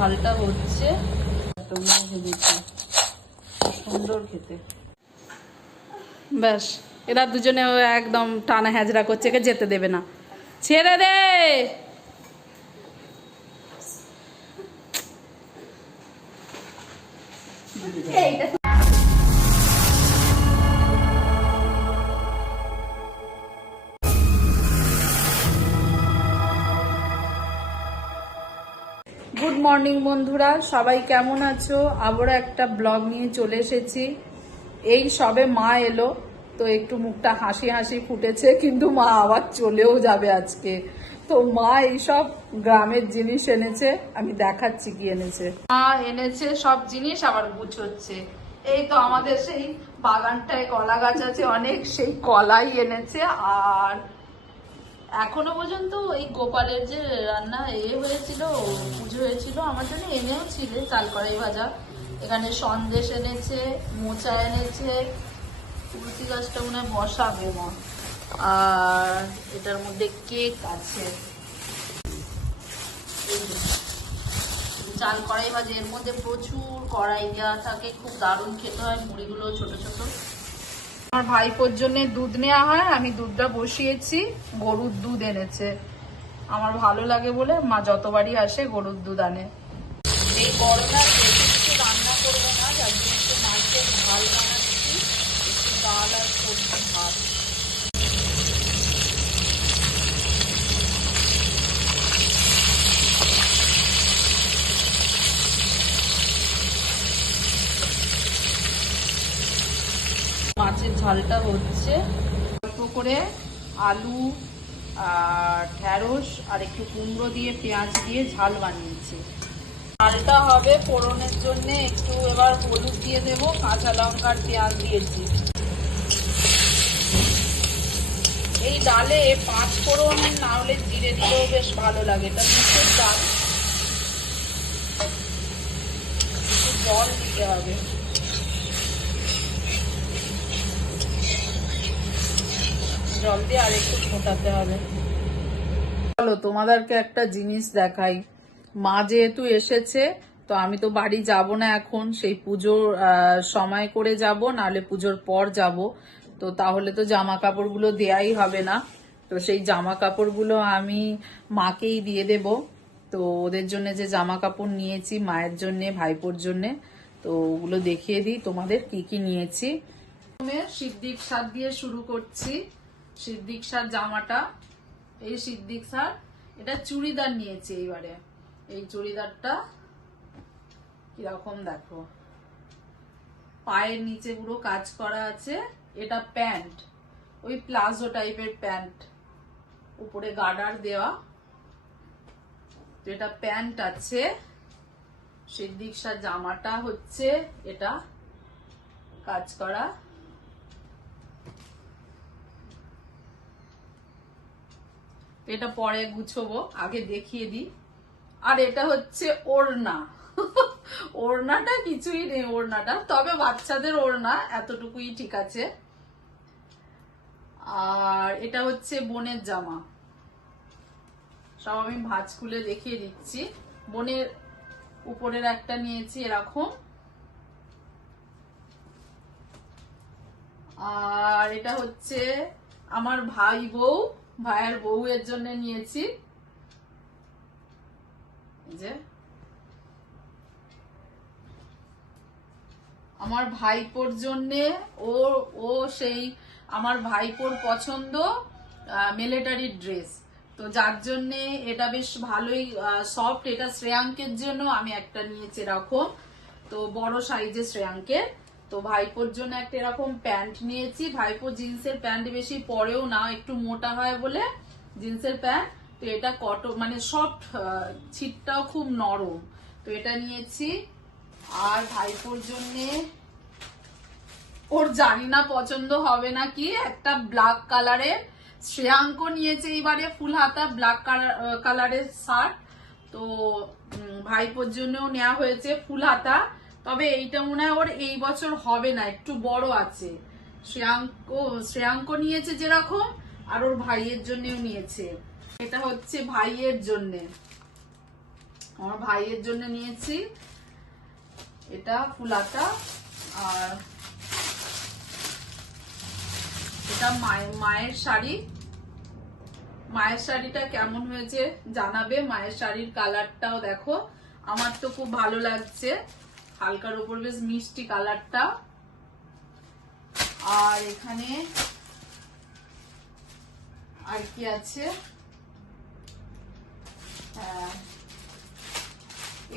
ঝালটা হচ্ছে। ভেজেছি। সুন্দর খেতে। ব্যাস এরা দুজনে একদম টানা হ্যাজরা করছে একে যেতে দেবে না। ছেড়ে দে! মর্নিং বন্ধুরা। সবাই কেমন আছো? আবারও একটা ব্লগ নিয়ে চলে এসেছি। এই সবে মা এলো, তো একটু মুখটা হাসি হাসি ফুটেছে, কিন্তু মা আবার চলেও যাবে আজকে। তো মা এইসব গ্রামের জিনিস এনেছে, আমি দেখাচ্ছি কি এনেছে। মা এনেছে সব জিনিস, আবার গুছোচ্ছে। এই তো আমাদের সেই বাগানটায় কলা গাছ আছে, অনেক সেই কলাই এনেছে, আর এখনও পর্যন্ত এই গোপালের যে রান্না এ হয়েছিল পুজো হয়েছিল, আমার জন্য এনেও ছিল চাল কড়াই ভাজা। এখানে সন্দেশ এনেছে, মোচা এনেছে, তুলসী গাছটা মনে বসাবে মা আর এটার মধ্যে কেক আছে। চাল কড়াই ভাজা, এর মধ্যে প্রচুর কড়াই দেওয়া থাকে, খুব দারুণ খেতে হয়, মুড়িগুলো ছোট ছোট। আমার ভাইপোর জন্য দুধ নেওয়া হয়, আমি দুধটা বসিয়েছি, গরুর দুধ এনেছে। আমার ভালো লাগে বলে মা যতবারই আসে গরুর দুধ আনে। রান্না করব না ডাল আর সবজি ভাত মাছের ঝালটা হচ্ছে অল্প করে আলু আর ঢ্যাঁড়স আর একটু কুমড়ো দিয়ে, পেঁয়াজ দিয়ে ঝাল বানিয়েছি। ঝালটা হবে ফোড়নের জন্য একটু এবার হলুদ দিয়ে দেবো, কাঁচা লঙ্কার পেঁয়াজ দিয়েছি। এই ডালে পাঁচ ফোড়ন না হলে জিরে দিলেও বেশ ভালো লাগে। এটা মুখের ডাল। জল দিতে হবে। জল দিয়ে আর একটু ফোটাতে হবে। চলো তোমাদেরকে একটা জিনিস দেখাই। মা যেহেতু এসেছে তো আমি তো বাড়ি যাব না এখন। সেই পুজোর সময় করে যাব নাহলে পুজোর পর যাব। তো তাহলে তো জামা কাপড়গুলো দেয়াই হবে না। তো সেই জামা কাপড়গুলো আমি মাকেই দিয়ে দেব। তো ওদের জন্য যে জামা কাপড় নিয়েছি মায়ের জন্য ভাইপোর জন্য তো ওগুলো দেখিয়ে দিই। তোমাদের কি কি নিয়েছি? সিদ্দিক সার দিয়ে শুরু করছি। সিদ্দিক সার জামাটা, এই সিদ্দিক সার এটা চুড়িদার নিয়েছে এইবারে। এই চুড়িদারটা কীরকম দেখো। পায়ের নিচে পুরো কাজ করা আছে, এটা প্যান্ট, ওই প্লাজো টাইপের প্যান্ট, উপরে গার্ডার দেওয়া। তো এটা প্যান্ট আছে, সিদ্দিক সার জামাটা হচ্ছে, এটা কাজ করা। এটা পরে গুছবো, আগে দেখিয়ে দিই। আর এটা হচ্ছে ওড়না। ওড়নাটা কিছুই নেই, ওড়নাটা। তবে বাচ্চাদের ওড়না এতটুকুই ঠিক আছে। আর এটা হচ্ছে বোনের জামা। সব আমি ভাঁজ খুলে দেখিয়ে দিচ্ছি। বোনের উপরের একটা নিয়েছি এরকম। আর এটা হচ্ছে আমার ভাই বউ। ভাইয়ের বউয়ের জন্য নিয়েছি। যে। আমার ভাইপোর জন্যে ও ও সেই আমার ভাইপোর পছন্দ মিলিটারি ড্রেস তো যার জন্যে এটা বেশ ভালোই সফট এটা শ্রেয়াঙ্কের জন্য আমি একটা নিয়েছি এরকম। তো বড় সাইজে শ্রেয়াঙ্কের। তো ভাইপোর জন্য একটা এরকম প্যান্ট নিয়েছি। ভাইপো জিন্সের প্যান্ট বেশি পরেও না, একটু মোটা হয় বলে জিন্সের প্যান্ট। তো এটা কট মানে সফট ছিটটাও খুব নরম। তো এটা নিয়েছি। আর ভাইপোর জন্যে ওর জানি না পছন্দ হবে না কি, একটা ব্ল্যাক কালারের শ্রেয়াঙ্ক নিয়েছে এবারে, ফুল হাতা ব্ল্যাক কালারের শার্ট। তো ভাইপোর জন্যও নেওয়া হয়েছে ফুল হাতা। তবে এইটা মনে হয় ওর এই বছর হবে না, একটু বড় আছে। শ্রেয়াঙ্ক শ্রেয়াঙ্ক নিয়েছে যেরকম, আর ওর ভাইয়ের জন্যও নিয়েছে। এটা হচ্ছে ভাইয়ের জন্যে। আমার ভাইয়ের জন্য নিয়েছি। এটা ফুলাটা, আর এটা মায়ের মায়ের শাড়ি। মায়ের শাড়িটা কেমন হয়েছে জানাবে? মায়ের শাড়ির কালারটাও দেখো। আমার তো খুব ভালো লাগছে। হালকার উপর বেশ মিষ্টি কালারটা। আর এখানে আর কি আছে? হ্যাঁ।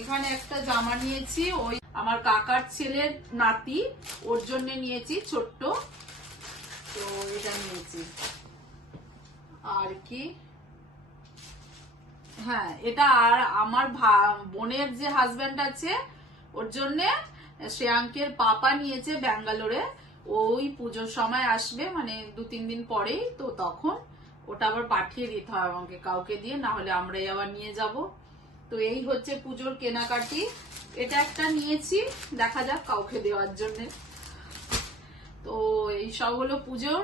এখানে একটা জামা নিয়েছি, ওই আমার কাকার ছেলের নাতি, ওর জন্য নিয়েছি ছোট্ট। তো এটা নিয়েছি। আর কি? হ্যাঁ এটা আর আমার বোনের যে হাজবেন্ড আছে ওর জন্য শ্রেয়াঙ্কের পাপা নিয়েছে ব্যাঙ্গালোরে। ওই পুজোর সময় আসবে মানে দু তিন দিন পরেই, তো তখন ওটা আবার পাঠিয়ে দিতে হয় আমাকে কাউকে দিয়ে, না হলে আমরাই আবার নিয়ে যাব। তো এই হচ্ছে পুজোর কেনাকাটি। এটা একটা নিয়েছি, দেখা যাক কাউকে দেওয়ার জন্যে। তো এই সব হলো পুজোর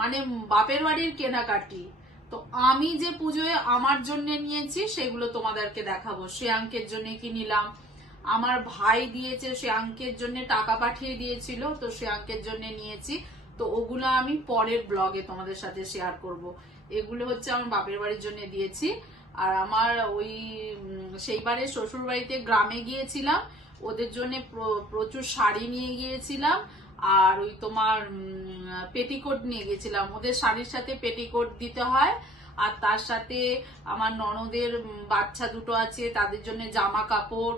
মানে বাপের বাড়ির কেনাকাটি। তো আমি যে পুজোয় আমার জন্য নিয়েছি, সেগুলো তোমাদেরকে দেখাবো। শ্রেয়াঙ্কের জন্য কি নিলাম? আমার ভাই দিয়েছে শ্রেয়াঙ্কের জন্য টাকা পাঠিয়ে দিয়েছিল, তো শ্রেয়াঙ্কের জন্য নিয়েছি। তো ওগুলো আমি পরের ব্লগে তোমাদের সাথে শেয়ার করব। এগুলো হচ্ছে আমার বাপের বাড়ির জন্য দিয়েছি। আর আমার ওই সেইবারে শ্বশুর বাড়িতে গ্রামে গিয়েছিলাম। ওদের জন্য প্রচুর শাড়ি নিয়ে গিয়েছিলাম। আর ওই তোমার পেটিকোট নিয়ে গেছিলাম ওদের শাড়ির সাথে পেটিকোট দিতে হয়। আর তার সাথে আমার ননদের বাচ্চা দুটো আছে, তাদের জন্য জামা কাপড়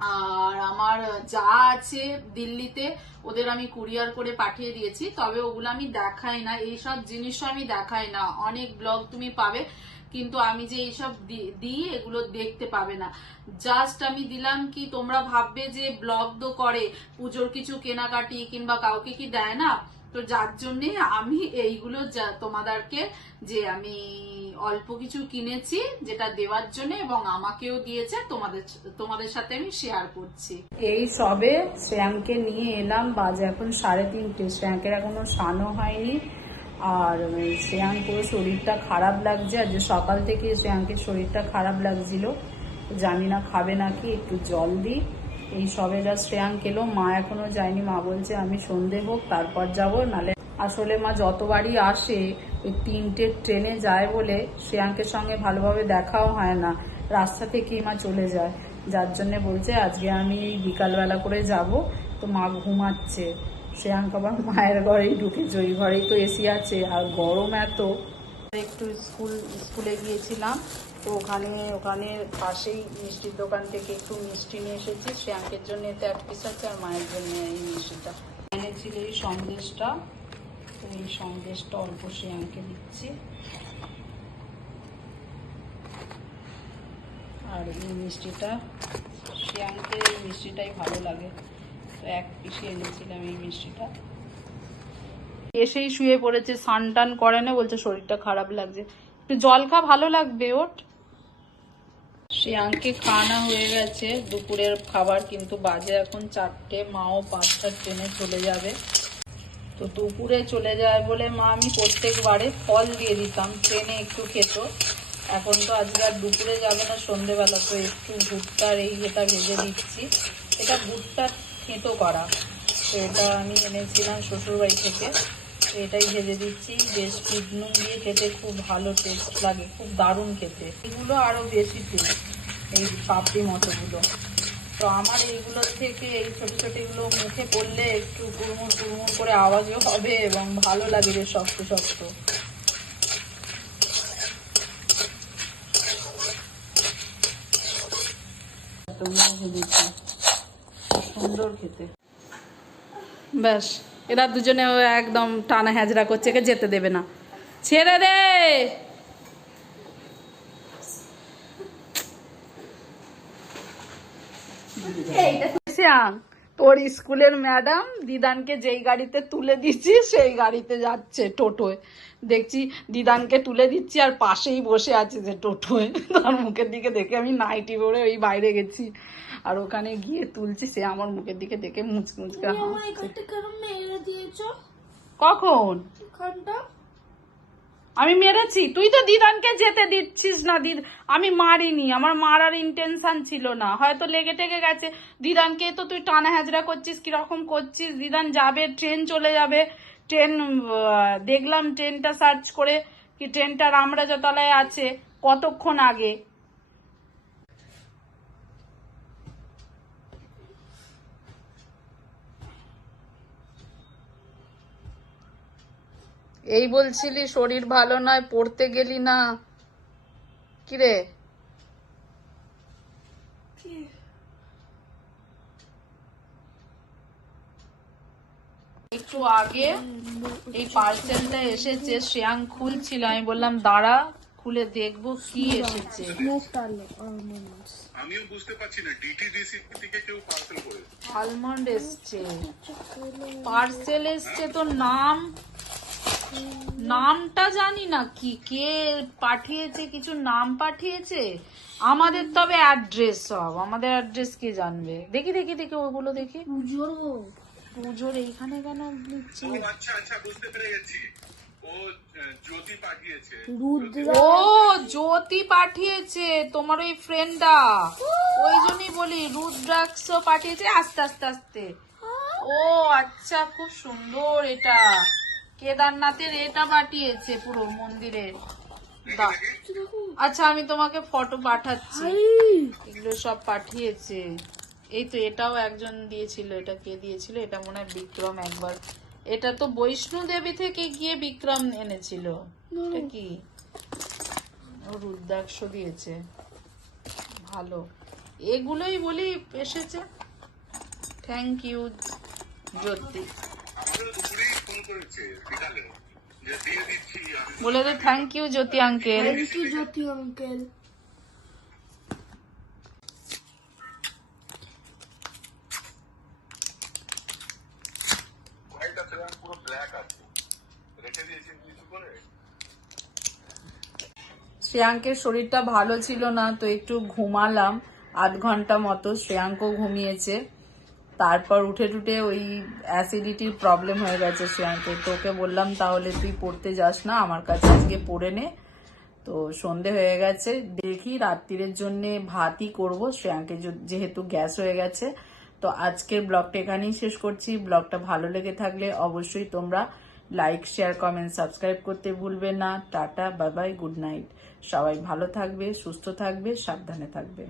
আর আমার যা আছে দিল্লিতে, ওদের আমি কুরিয়ার করে পাঠিয়ে দিয়েছি, তবে ওগুলো আমি দেখাই না। এইসব জিনিসও আমি দেখাই না। অনেক ব্লগ তুমি পাবে, কিন্তু আমি যে এইসব দিই, এগুলো দেখতে পাবে না। জাস্ট আমি দিলাম কি, তোমরা ভাববে যে ব্লগ তো করে, পুজোর কিছু কেনাকাটি কিংবা কাউকে কি দেয় না? তো যার জন্যে আমি এইগুলো তোমাদেরকে যে আমি অল্প কিছু কিনেছি, যেটা দেওয়ার জন্য এবং আমাকেও দিয়েছে, তোমাদের তোমাদের সাথে আমি শেয়ার করছি। এই সবে শ্রেয়াঙ্কে নিয়ে এলাম, বাজে এখন সাড়ে তিনটে। শ্রেয়াঙ্কের এখনও স্নানও হয়নি। আর শ্রেয়াঙ্ক পুরো শরীরটা খারাপ লাগছে। আর যে সকাল থেকে শ্রেয়াঙ্কের শরীরটা খারাপ লাগছিল জানি না খাবে নাকি, একটু জল দিই এই সবে যা শ্রেয়াঙ্ক এলো মা এখনও যায়নি। মা বলছে, আমি সন্ধে হোক, তারপর যাব, নালে আসলে মা যতবারই আসে, ওই তিনটে ট্রেনে যায় বলে শ্রেয়াঙ্কের সঙ্গে ভালোভাবে দেখাও হয় না। রাস্তা থেকেই মা চলে যায়। যার জন্য বলছে, আজকে আমি বিকালবেলা করে যাব, তো মা ঘুমাচ্ছে। শ্রেয়াঙ্ক আবার মায়ের ঘরেই ঢুকেছে ওই ঘরেই তো এসি আছে, আর গরম এত। একটু স্কুল, স্কুলে গিয়েছিলাম, তো ওখানে ওখানে পাশেই মিষ্টির দোকান থেকে একটু মিষ্টি নিয়ে এসেছি। শ্রেয়াঙ্কের জন্য এতে এক পিস আছে, আর মায়ের জন্য এই মিষ্টিটা। এনেছিল এই সন্দেশটা। তো এই সন্দেশটা অল্প শ্রেয়াঙ্কে দিচ্ছি। আর এই মিষ্টিটা শ্রেয়াঙ্কের এই মিষ্টিটাই ভালো লাগে। তো এক পিসি এনেছিলাম এই মিষ্টিটা। এসেই শুয়ে পড়েছে, স্নান টান করে না, বলছে শরীরটা খারাপ লাগছে। একটু জল খা, ভালো লাগবে ওট। শ্রেয়াঙ্কে খাওয়ানো হয়ে গেছে, দুপুরের খাবার কিন্তু বাজে এখন চারটে, মাও পাঁচটার ট্রেনে চলে যাবে। তো দুপুরে চলে যায় বলে, মা, আমি প্রত্যেকবারে ফল দিয়ে দিতাম ট্রেনে একটু খেত। এখন তো আজকে আর দুপুরে যাবে না সন্ধেবেলা, তো একটু ভুট্টার এই যেটা ভেজে দিচ্ছি, এটা ভুট্টার থেঁতো করা। তো এটা আমি এনেছিলাম শ্বশুরবাড়ি থেকে, তো এটাই ভেজে দিচ্ছি। বেশ নুন দিয়ে খেতে খুব ভালো টেস্ট লাগে, খুব দারুণ খেতে। এগুলো আরও বেশি টেস্ট এই পাপড়ি মতোগুলো তো আমার এইগুলো থেকে, এই ছোট ছোট এগুলো মুখে পড়লে একটু কুড়মুড় কুড়মুড় করে আওয়াজও হবে এবং ভালো লাগে বেশ শক্ত শক্ত। সুন্দর খেতে। ব্যাস, এরা দুজনে একদম টানা হ্যাজরা করছে যেতে দেবে না। ছেড়ে দে! শ্যাম তোর স্কুলের ম্যাডাম দিদানকে যেই গাড়িতে তুলে দিচ্ছি সেই গাড়িতে যাচ্ছে টোটোয়। দেখছি দিদানকে তুলে দিচ্ছি আর পাশেই বসে আছে যে টোটোয়। তার মুখের দিকে দেখে আমি নাইটি পরে ওই বাইরে গেছি। আর ওখানে গিয়ে তুলছি সে আমার মুখের দিকে দেখে মুচকে মুচকে কখন? আমি মেরেছি। তুই তো দিদানকে যেতে দিচ্ছিস না, দিদ। আমি মারিনি। আমার মারার ইন্টেনশন ছিল না। হয়তো লেগে টেগে গেছে। দিদানকে তো তুই টানা হাজরা করছিস, কীরকম করছিস? দিদান যাবে ট্রেন চলে যাবে। ট্রেন দেখলাম ট্রেনটা সার্চ করে, কি ট্রেনটা রামরাজাতলায় আছে, কতক্ষণ আগে? এই বলছিলি শরীর ভালো নয় পড়তে গেলি না। কিরে? একটু আগে এই পার্সেলটা এসেছে শ্রেয়াং খুলছিল আমি বললাম দাঁড়া খুলে দেখব কি এসেছে। আমিও বুঝতে পারছি না ডিটিডিসি থেকে কেউ পার্সেল করে আলমন্ড এসছে। পার্সেল এসছে তো নাম? নামটা জানি না কি কে পাঠিয়েছে কিছু নাম পাঠিয়েছে? আমাদের তবে অ্যাড্রেস সব। আমাদের অ্যাড্রেস কে জানবে? দেখি দেখি দেখি ওগুলো দেখি। পুজোর এইখানে কেন লিখছে ও আচ্ছা আচ্ছা বুঝতে পেরে গেছি। জ্যোতি পাঠিয়েছে। ও জ্যোতি পাঠিয়েছে তোমার ওই ফ্রেন্ডটা ওই জন্যই বলি রুদ্রাক্ষ পাঠিয়েছে আস্তে আস্তে আস্তে। ও আচ্ছা খুব সুন্দর এটা। কেদারনাথের এটা পাঠিয়েছে পুরো মন্দিরের। আচ্ছা আমি তোমাকে ফটো পাঠাচ্ছি। এগুলো সব পাঠিয়েছে। এই তো এটাও একজন দিয়েছিল এটা কে দিয়েছিল? এটা মনে হয় বিক্রম একবার। এটা তো বৈষ্ণু দেবী থেকে গিয়ে বিক্রম এনেছিল। এটা কি? রুদ্রাক্ষ দিয়েছে। ভালো। এগুলোই বলি এসেছে। থ্যাংক ইউ জ্যোতি আমাদের দুপুরেই ফোন করেছে বিকালে যে দিয়ে দিচ্ছি আমি বলে দে thank you Jyoti uncle Jyoti করে। শ্রেয়াঙ্কের শরীরটা ভালো ছিল না তো একটু ঘুমালাম। আধ ঘণ্টা মতো শ্রেয়াঙ্কও ঘুমিয়েছে। তারপর উঠে টুটে ওই অ্যাসিডিটির প্রবলেম হয়ে গেছে শ্রেয়াঙ্কের তোকে বললাম, তাহলে তুই পড়তে যাস না, আমার কাছে আজকে পড়ে নে। তো সন্ধে হয়ে গেছে, দেখি রাত্রিরের জন্য ভাতই করব। শ্রেয়াঙ্কের যেহেতু গ্যাস হয়ে গেছে, তো আজকের ব্লগটা এখানেই শেষ করছি। ব্লগটা ভালো লেগে থাকলে অবশ্যই তোমরা লাইক, শেয়ার, কমেন্ট, সাবস্ক্রাইব করতে ভুলবে না। Tata, bye bye, good night. সবাই ভালো থাকবে, সুস্থ থাকবে, সাবধানে থাকবে।